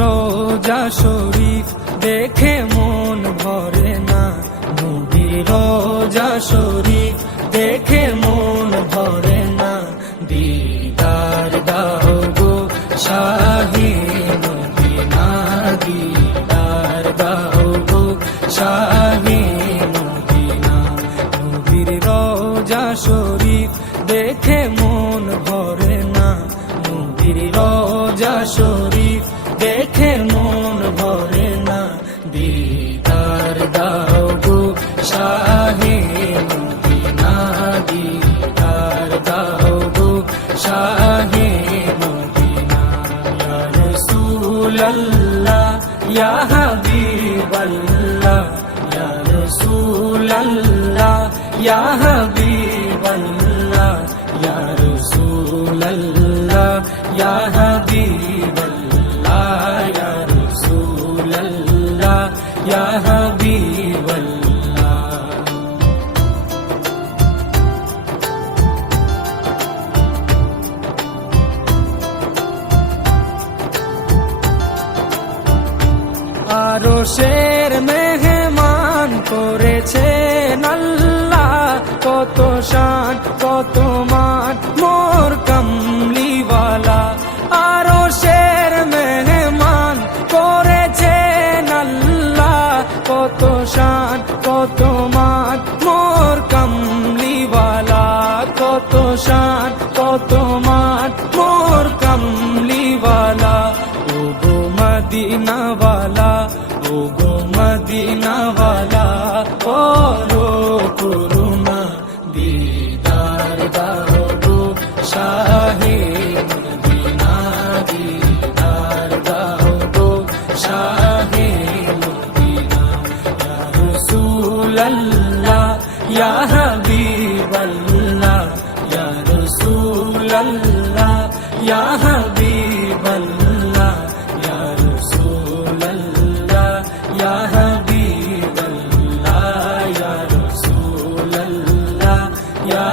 রোজা শরীফ দেখে মন ভরে না, নবীর রোজা শরীফ দেখে মন ভরে না। দিদার দাও গো শাহে মদিনা, দিদার দাও গো শাহে মদিনা। নবীর রোজা শরীফ দেখে মন ভরে না, নবীর রোজা শরীফ দেখে মন ভরে না। দিদার দাও গো শাহে মদিনা, দিদার দাও গো শাহে মদিনা। ইয়া রাসূলাল্লাহ ইয়া হাবিবাল্লাহ, ইয়া রাসূলাল্লাহ ইয়া হাবিবাল্লাহ, ইয়া রাসূলাল্লাহ ইয়া হাবিবাল্লাহ, ইয়া রাসূলাল্লাহ ইয়া হাবিবাল্লাহ। আরশের মেহমান করেছেন আল্লাহ, কত শান কত মান মোর কামলিওয়ালা। আরশের মেহমান করেছেন আল্লাহ, কত শান কত মান মোর কামলিওয়ালা, কত শান কত মান মোর কামলিওয়ালা। ও গো মদিনাওয়ালা, ও গো মদিনাওয়ালা, করো করুণা, দিদার দাও গো শাহে মদিনা, দিদার দাও গো শাহে মদিনা। ইয়া রাসূলাল্লাহ ইয়া হাবিবাল্লাহ, ইয়া রাসূলাল্লাহ ইয়া হাবিবাল্লাহ, ইয়া রাসূলাল্লাহ ইয়া হাবিবাল্লাহ, ইয়া রাসূলাল্লাহ ইয়া